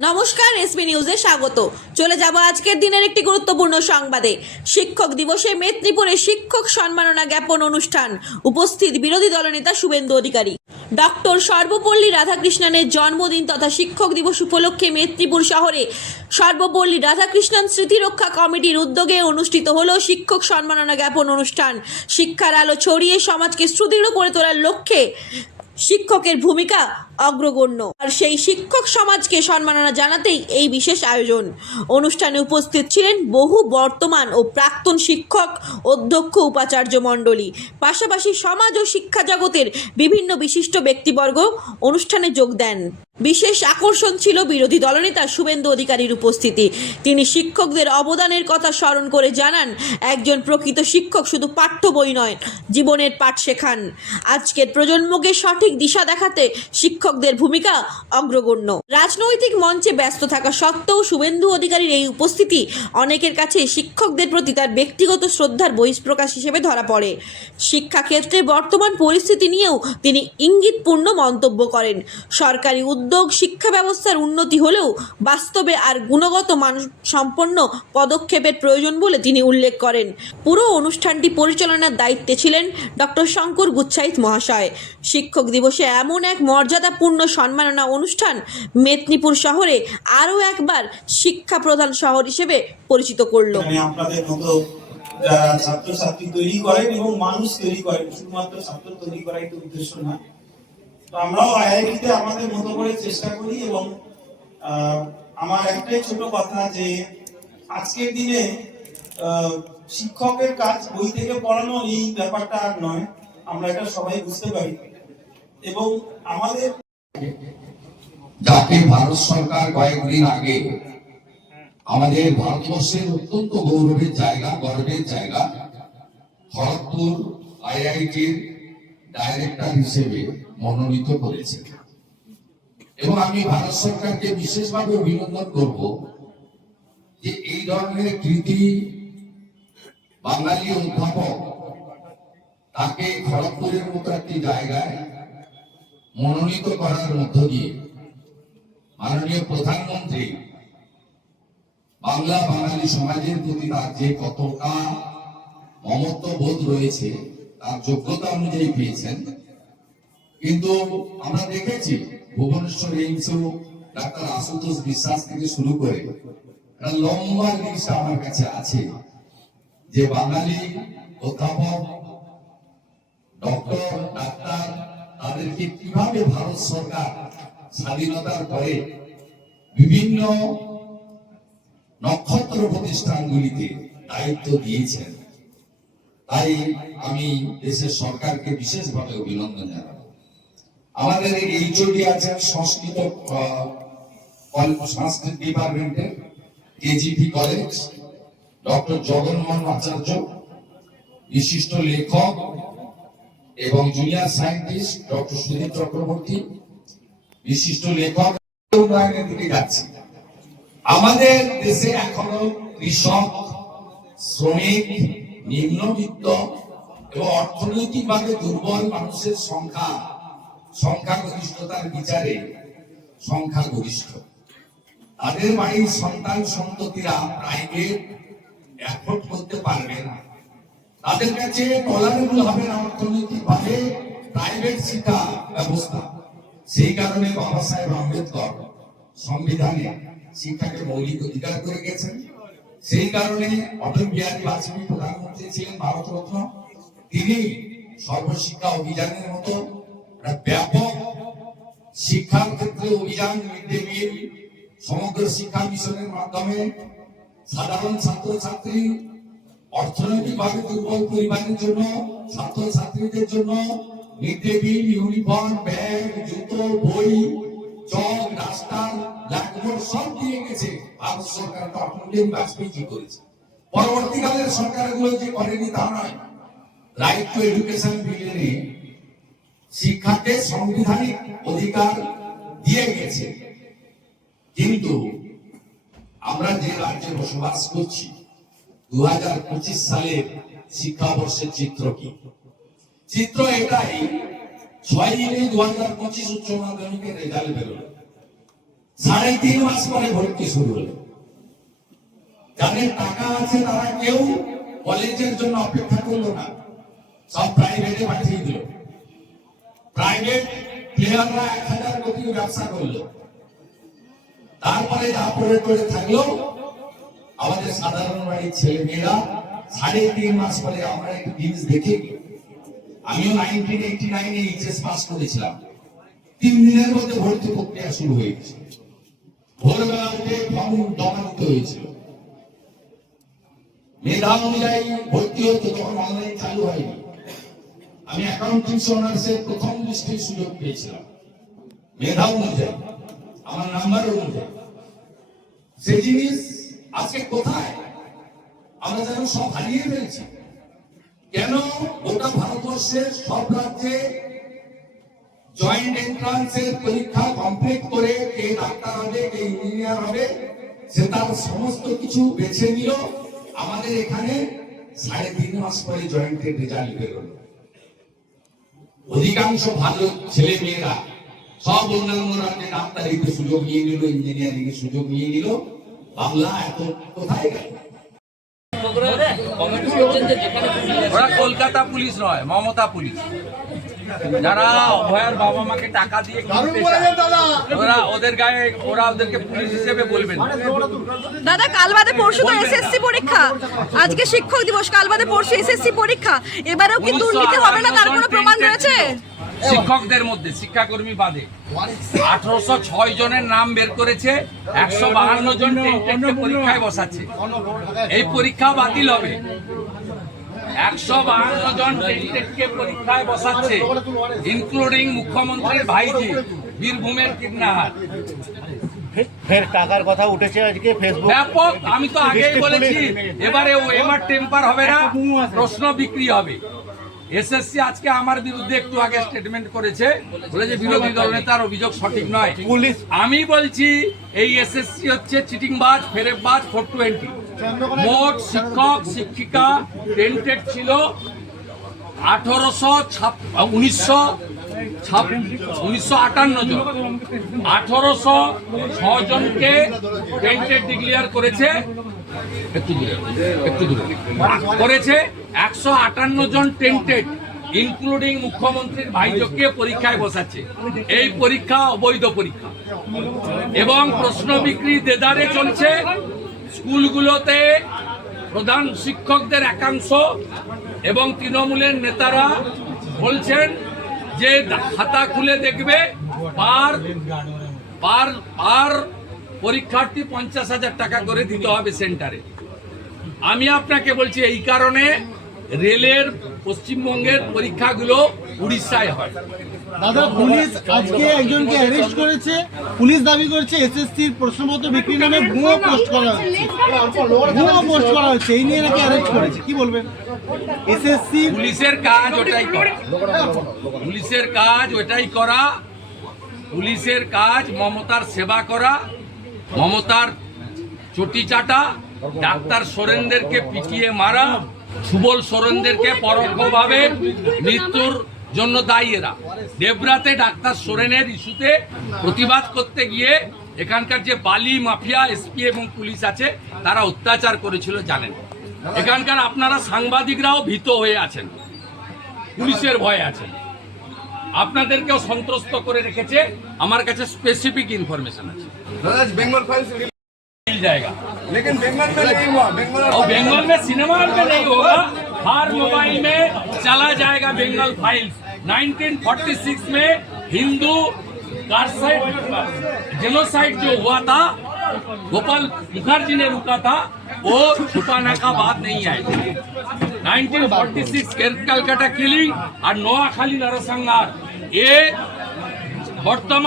নমস্কার, এসবি নিউজে স্বাগত। চলে যাব আজকের দিনের একটি গুরুত্বপূর্ণ সংবাদে। শিক্ষক দিবসে মেদিনীপুরে শিক্ষক সম্মাননা জ্ঞাপন অনুষ্ঠান, উপস্থিত বিরোধী দলনেতা শুভেন্দু অধিকারী। ডক্টর সর্বপল্লী রাধাকৃষ্ণনের জন্মদিন তথা শিক্ষক দিবস উপলক্ষে মেদিনীপুর শহরে সর্বপল্লী রাধাকৃষ্ণন স্মৃতিরক্ষা কমিটির উদ্যোগে অনুষ্ঠিত হলো শিক্ষক সম্মাননা জ্ঞাপন অনুষ্ঠান। শিক্ষার আলো ছড়িয়ে সমাজকে সুদৃঢ় করে তোলার লক্ষ্যে শিক্ষকের ভূমিকা অগ্রগণ্য, আর সেই শিক্ষক সমাজকে সম্মাননা জানাতেই এই বিশেষ আয়োজন। অনুষ্ঠানে উপস্থিত ছিলেন বহু বর্তমান ও প্রাক্তন শিক্ষক, অধ্যক্ষ, উপাচার্য মণ্ডলী, পাশাপাশি সমাজ ও শিক্ষা জগতের বিভিন্ন বিশিষ্ট ব্যক্তিবর্গ অনুষ্ঠানে যোগ দেন। বিশেষ আকর্ষণ ছিল বিরোধী দলনেতা শুভেন্দু অধিকারীর উপস্থিতি। তিনি শিক্ষকদের অবদানের কথা স্মরণ করে জানান, একজন প্রকৃত শিক্ষক শুধু পাঠ্য বই নয়, জীবনের পাঠ শেখান। আজকের প্রজন্মকে সঠিক দিশা দেখাতে শিক্ষকদের ভূমিকা অগ্রগণ্য। রাজনৈতিক মঞ্চে ব্যস্ত থাকা সত্ত্বেও শুভেন্দু অধিকারীর এই উপস্থিতি অনেকের কাছে শিক্ষকদের প্রতি তার ব্যক্তিগত শ্রদ্ধার বহিঃপ্রকাশ হিসেবে ধরা পড়ে। শিক্ষাক্ষেত্রে বর্তমান পরিস্থিতি নিয়েও তিনি ইঙ্গিতপূর্ণ মন্তব্য করেন। সরকারি উদ্যোগ শিক্ষা ব্যবস্থার উন্নতি হলেও বাস্তবে আর গুণগত মানসম্পন্ন পদক্ষেপের প্রয়োজন বলে তিনি উল্লেখ করেন। পুরো অনুষ্ঠানটি পরিচালনার দায়িত্বে ছিলেন ডক্টর শঙ্কর গুচ্ছাইত মহাশয়। শিক্ষক দিবসে এমন এক মর্যাদাপূর্ণ সম্মাননা অনুষ্ঠান মেদিনীপুর শহরে আরও একবার শিক্ষা প্রধান শহর হিসেবে পরিচিত করল। আপনাদের মতো যারা ছাত্রছাত্রী তৈরি করেন এবং মানুষ তৈরি করেন, শুধুমাত্র ছাত্র তৈরি করাই তো উদ্দেশ্য না। তো আমরাও আইআইটিতে আমাদের মতো করে চেষ্টা করি এবং আমার একটাই ছোট কথা যে আজকের দিনে শিক্ষকের কাজ বই থেকে পড়ানো এই ব্যাপারটা আর নয়, আমরা এটা সবাই বুঝতে পারি। এবং আমাদের যাকে ভারত সরকার কয়েকদিন আগে আমাদের ভারতবর্ষের অত্যন্ত গৌরবের জায়গা, গর্বের জায়গা খড়গপুর আইআইটির ডাইরেক্টর হিসেবে মনোনীত করেছে। এবং আমি ভারত সরকারকে বিশেষভাবে অভিনন্দন করব যে এই ধরনের কৃতি বাঙালি অধ্যাপক তাকে খড়গপুরের মতো একটি জায়গায় মনোনীত করার মধ্য দিয়ে মাননীয় প্রধানমন্ত্রী বাংলা বাঙালি সমাজের প্রতি তার যে কতটা মমত্ব বোধ রয়েছে তার যোগ্যতা অনুযায়ী পেয়েছেন। কিন্তু আমরা দেখেছি ভুবনেশ্বর এইমসেও ডাক্তার আশুতোষ বিশ্বাস থেকে শুরু করে একটা লম্বা লিস্ট আমার কাছে আছে যে বাঙালি অধ্যাপক, ডক্টর, ডাক্তার তাদেরকে কিভাবে ভারত সরকার স্বাধীনতার পরে বিভিন্ন নক্ষত্র প্রতিষ্ঠানগুলিতে দায়িত্ব দিয়েছেন। তাই আমি দেশের সরকারকে বিশেষভাবে অভিনন্দন জানাবো। আমাদের এই এইচওডি আছেন সংস্কৃত ডিপার্টমেন্টের কেজিপি কলেজ, ডক্টর জগন্মোহন আচার্য, বিশিষ্ট লেখক এবং junior scientist doctor Sudip Chakraborty, বিশিষ্ট লেখক। উন্নয়নের দিকে যাচ্ছে। আমাদের দেশে এখনো কৃষক, শ্রমিক, নিম্নবিত্ত এবং অর্থনৈতিকভাবে দুর্বল মানুষের সংখ্যাগরিষ্ঠতার বিচারে সংখ্যাগরিষ্ঠ। তাদের বাড়ির সন্তান সন্ততিরা প্রাইভেট অ্যাফোর্ড করতে পারবে না, তাদের কাছে টলারেবল হবে না অর্থনৈতিকভাবে প্রাইভেট শিক্ষা ব্যবস্থা। সেই কারণে বাবা সাহেব আম্বেদকর সংবিধানে শিক্ষাকে মৌলিক অধিকার করে গেছেন। সেই কারণে অটল বিহারী বাজপেয়ী প্রধানমন্ত্রী ছিলেন, ভারতরত্ন। তিনি সর্বশিক্ষা অভিযানের মতো ব্যাপক শিক্ষার ক্ষেত্রে অভিযান, মিড ডে মিল, সমগ্র শিক্ষা মিশনের মাধ্যমে সাধারণ ছাত্রছাত্রী, অর্থনৈতিকভাবে দুর্বল পরিবারের জন্য ছাত্রছাত্রীদের জন্য mid day meal, uniform, bag, জুতো, বই, চক, ডাস্টার, ব্ল্যাকবোর্ড সব দিয়ে গেছে ভারত সরকার। অটল বিহারী বাজপেয়ী করেছে। পরবর্তীকালের সরকারগুলো যে করেনি তা নয়। রাইট টু এডুকেশন বিলে শিক্ষাকে সাংবিধানিক অধিকার দিয়ে গেছে। কিন্তু আমরা যে রাজ্যে বসবাস করছি 2025 সালের শিক্ষাবর্ষের চিত্র কি? চিত্র এটাই, 6 জুলাই 2025 উচ্চ মাধ্যমিকের রেজাল্ট বেরোলো। 3.5 মাস পরে ভর্তি শুরু হলো। যাদের টাকা আছে তারা কেউ কলেজের জন্য অপেক্ষা করলো না, সব প্রাইভেটে পাঠিয়ে দিল। প্রাইভেট প্লেয়াররা 1000 কোটি ব্যবসা করলো। তারপরে যা পড়ে থাকলো আমাদের সাধারণ বাড়ির ছেলে মেয়েরা 3.5 মাস পরে আমরা একটু জিনিস দেখে, আমিও 1989 এইচএস পাস করেছিলাম, 3 দিনের মধ্যে ভর্তি প্রক্রিয়া শুরু হয়ে গেছে। ভোরবেলা উঠে ফর্ম জমা দিতে হয়েছিল। মেধা অনুযায়ী ভর্তি হতো, তখন অনলাইন চালু হয়নি। আমি অ্যাকাউন্টিংস অনার্সের প্রথম লিস্টের সুযোগ পেয়েছিলাম মেধা অনুযায়ী, আমার নাম্বার অনুযায়ী। সেই জিনিস আজকে কোথায়? আমরা যেন সব হারিয়ে ফেলছি। কেন? গোটা ভারতবর্ষের সব রাজ্যে জয়েন্ট এন্ট্রান্সের পরীক্ষা কমপ্লিট করে কে ডাক্তার হবে, কে ইঞ্জিনিয়ার হবে, সে তার সমস্ত কিছু বেছে নিল। আমাদের এখানে 3.5 মাস পরে জয়েন্টের রেজাল্ট বেরোলো। অধিকাংশ ভালো ছেলে মেয়েরা সব অন্যান্য রাজ্যে ডাক্তারিতে সুযোগ নিয়ে নিল, ইঞ্জিনিয়ারিং এর সুযোগ নিয়ে নিল। বাংলা এত কোথায় গেল? ওরা কলকাতা পুলিশ নয়, মমতা পুলিশ, যারা অভয়ার বাবা মাকে টাকা দিয়ে কিনতে চায়, ওরা ওদের গায়ে, ওরা ওদেরকে পুলিশ হিসেবে বলবেন না। দাদা, কাল বাদে পরশু তো এসএসসি পরীক্ষা, আজকে শিক্ষক দিবস, কাল বাদে পরশু এসএসসি পরীক্ষা, এবারেও কি দুর্নীতি হবে না তার কোনো প্রমাণ রয়েছে? শিক্ষকদের মধ্যে, শিক্ষাকর্মী বাদে 1806 জনের নাম বের করেছে, 152 জন টেন্টেডকে পরীক্ষায় বসাচ্ছে। এই পরীক্ষা বাতিল হবে। 152 জন টেন্টেডকে পরীক্ষায় বসাচ্ছে, ইনক্লুডিং মুখ্যমন্ত্রীর ভাইজি বীরভূমের কিডন্যাপার। ফের টাকার কথা উঠেছে আজকে ফেসবুক ব্যাপক। আমি তো আগেই বলেছি, এবারে ও এমআর টেম্পার হবে না, প্রশ্ন বিক্রি হবে। এসএসসি আজকে আমার বিরুদ্ধে একটু আগে স্টেটমেন্ট করেছে, বলে যে বিরোধী দল নেতার অভিযোগ সঠিক নয়। পুলিশ, আমি বলছি এই এসএসসি হচ্ছে চিটিংবাজ, ফেরেববাজ, 420। মোট শিক্ষক শিক্ষিকা টেন্টেড ছিল 1958 জন। 1806 জনকে টেন্টেড ডিক্লেয়ার করেছে, একটু দূরে করেছে। 158 জন টেন্টেড, ইনক্লুডিং মুখ্যমন্ত্রীর ভাইজোকে পরীক্ষায় বসাচ্ছে। এই পরীক্ষা অবৈধ পরীক্ষা এবং প্রশ্ন বিক্রি দেদারে চলছে। স্কুলগুলোতে প্রধান শিক্ষকদের একাংশ এবং তৃণমূলের নেতারা বলছেন যে খাতা খুলে দেখবে, পার পরীক্ষার্থী 50,000 টাকা করে দিতে হবে সেন্টারে। আমি আপনাকে বলছি এই কারণে রেলের পশ্চিমবঙ্গের পরীক্ষাগুলো উড়িষ্যায় হয়। দাদা, পুলিশ আজকে একজনকে অ্যারেস্ট করেছে। পুলিশ দাবি করেছে এসএসসির প্রশ্নপত্র বিক্রি নামে ভুয়ো পোস্ট করা হচ্ছে, এই নিয়ে নাকি অ্যারেস্ট করেছে, কি বলবেন? এসএসসি পুলিশের কাজ ওটাই করা, পুলিশের কাজ ওটাই করা, পুলিশের কাজ মমতার সেবা করা, মমতার চটি চাটা, ডাক্তার সোরেনদেরকে পিটিয়ে মারা, সুবল সোরেনদেরকে পরোক্ষভাবে মৃত্যুর জন্য দায়ী এরা। দেবরাতে ডাক্তার সোরেনের ইস্যুতে প্রতিবাদ করতে গিয়ে এখানকার যে বালি মাফিয়া এসপি এবং পুলিশ আছে তারা অত্যাচার করেছিল জানেন। এখানকার আপনারা সাংবাদিকরাও ভীত হয়ে আছেন, পুলিশের ভয়ে আছেন, আপনাদেরকেও সন্ত্রস্ত করে রেখেছে। আমার কাছে স্পেসিফিক ইনফরমেশন আছে। जाएगा लेकिन बंगाल में नहीं हुआ, और बंगाल में सिनेमा हॉल में नहीं होगा, हर मोबाइल में चला जाएगा बंगाल फाइल्स। 1946 में हिंदू जेनोसाइड जो हुआ था, गोपाल मुखर्जी ने रुका था, वो छुपाने का बात नहीं है। 1946 कलकत्ता किलिंग और नोआखाली नरसंहार, ये वर्तमान